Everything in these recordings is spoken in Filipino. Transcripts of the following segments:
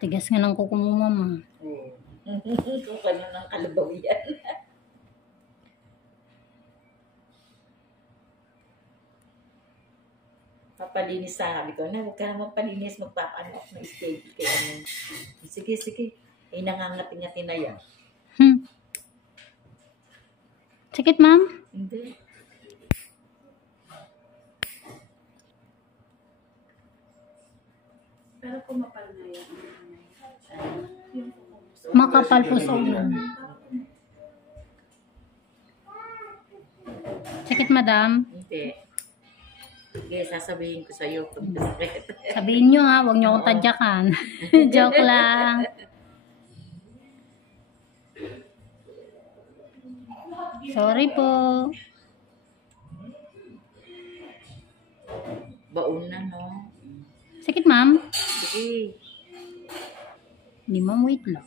Tigas nga ng kuko mo, mama. Oo. Kung ano ng kalabaw yan. Papalinis sabi ko, na huwag ka naman palinis, magpapaano ako ng schedule. Kaya ano, sige, sige. Eh, nangangati-ngati na yan. Sakit, ma'am? Hindi. Pero kumapal na yan. Makapal po sa ulo. Sakit, madam? Hindi. Sige, sasabihin ko sa'yo pag masakit. Sabihin nyo ha, huwag nyo akong tadyakan. Joke lang. Sorry po. Baon na, no? Sakit, ma'am? Sige. Hindi, ma'am, wait lang.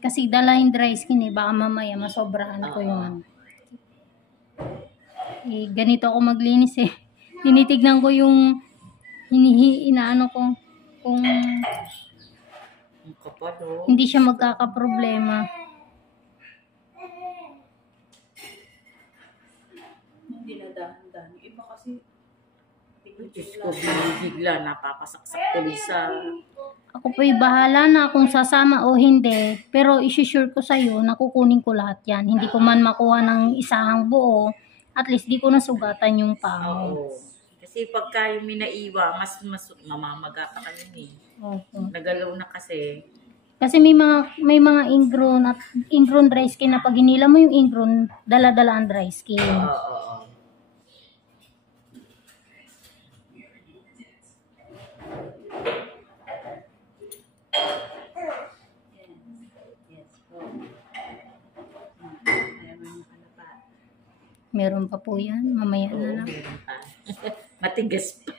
Kasi dalahin dry skin eh. Baka mamaya masobrahan ko yung ano. Eh, ganito ako maglinis eh. Tinitignan ko yung inaano ko kung Ang kapal, oh. hindi siya magkakaproblema. Dinadahan-dahan. Yung iba kasi Diyos ko, bigla, napapasaksak tuloy sa... Ako po'y bahala na kung sasama o hindi. Pero isi-sure ko sa'yo na kukunin ko lahat yan. Hindi ko man makuha ng isang buo. At least di ko nasugatan yung paa. Oo. Kasi pagka yung minaiwa, mas mamamaga ka kanina eh. Opo. Nagalaw na kasi. Kasi may mga ingrown at ingrown dry skin na pag hinila mo yung ingrown, dala-dala ang dry skin. Oo. yes po. Meron pa po yan. Mamaya na Oo, lang. meron pa. Matigas pa.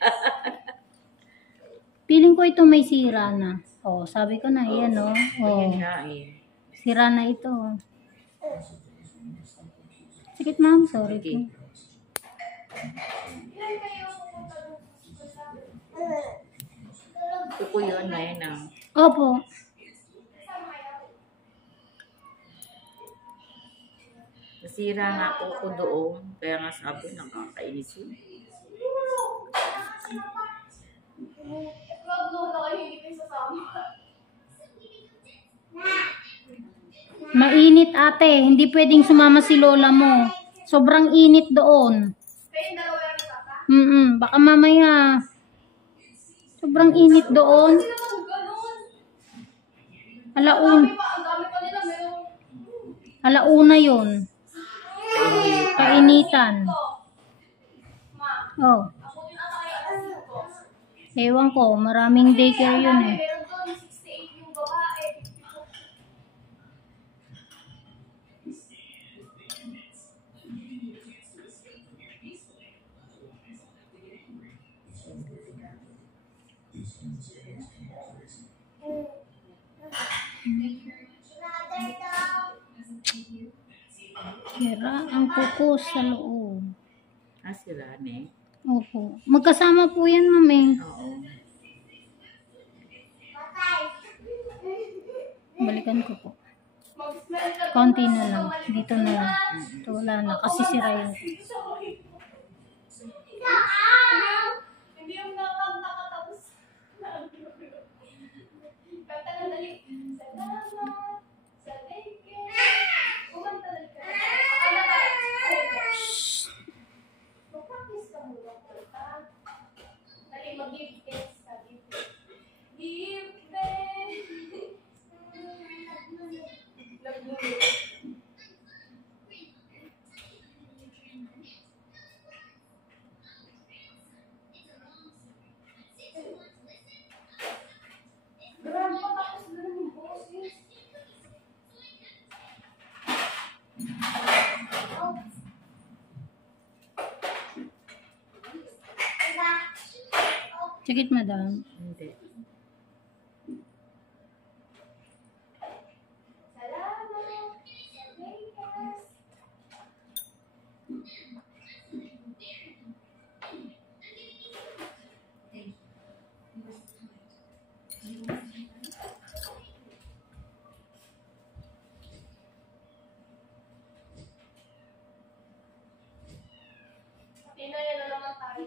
Feeling ko ito may sira na. Oh, sabi ko na, yan oh. Ayan nga eh. Sira na ito. Sakit, ma'am. Sorry po. Sige. Ito po yun na yun ah. Opo. Nasira nga po ko doon. Kaya nga sabi, nakakainis yun. Mainit, ate. Hindi pwedeng sumama si lola mo. Sobrang init doon. Baka mamaya. Sobrang init doon. Alauna yun. Kainitan. Oh. Ewan ko, maraming daycare yun eh. Sira ang kuko sa loob. Sila eh. Opo. Magkasama po yan, mami. Oo. Balikan ko po. Konti na lang. Dito na lang. Ito wala na. Kasi sira yun. Hindi yung nakatapos. Kata na dali. Salamat. Sa daycare. Kumanta na ka. Mag-practice ka muna. Dali, mag-give thanks ka. Give thanks. Naglulo. Grabe pa tapos na ng boses. Sakit, madam. Hindi. Salamat. tayo.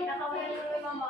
Kinakawala niyo kay mama.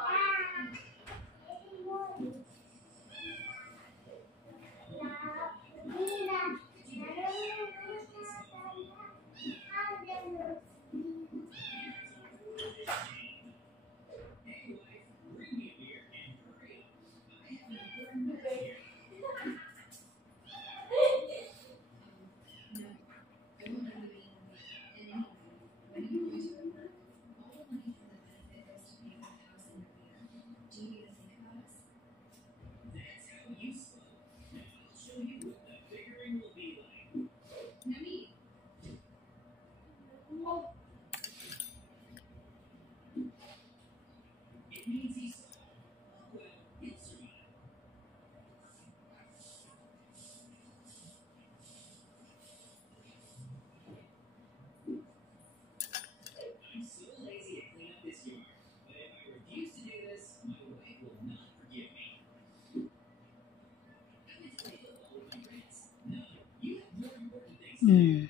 Hmm.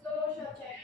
Slow motion check.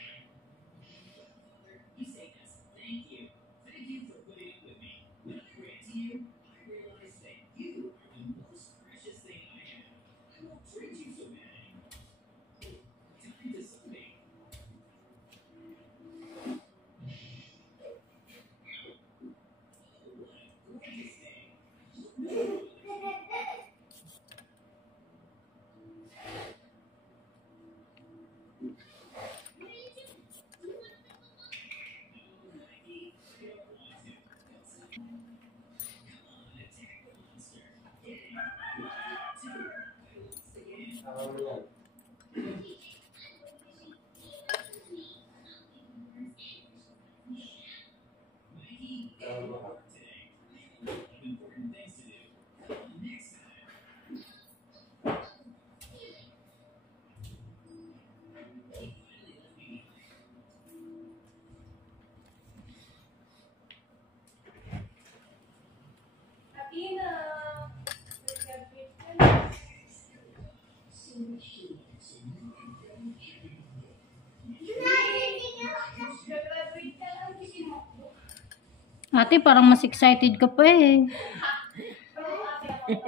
Athena. Graduate ka lang, sige mo. Ate, parang mas excited ka pa eh. Pero ate, ako.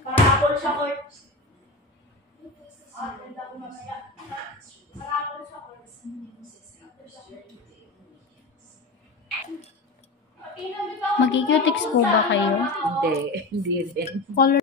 Parabol sa court. Ah, ganda ko mamaya. Parabol sa court. Magkikutics po ba kayo? Hindi, hindi rin. Color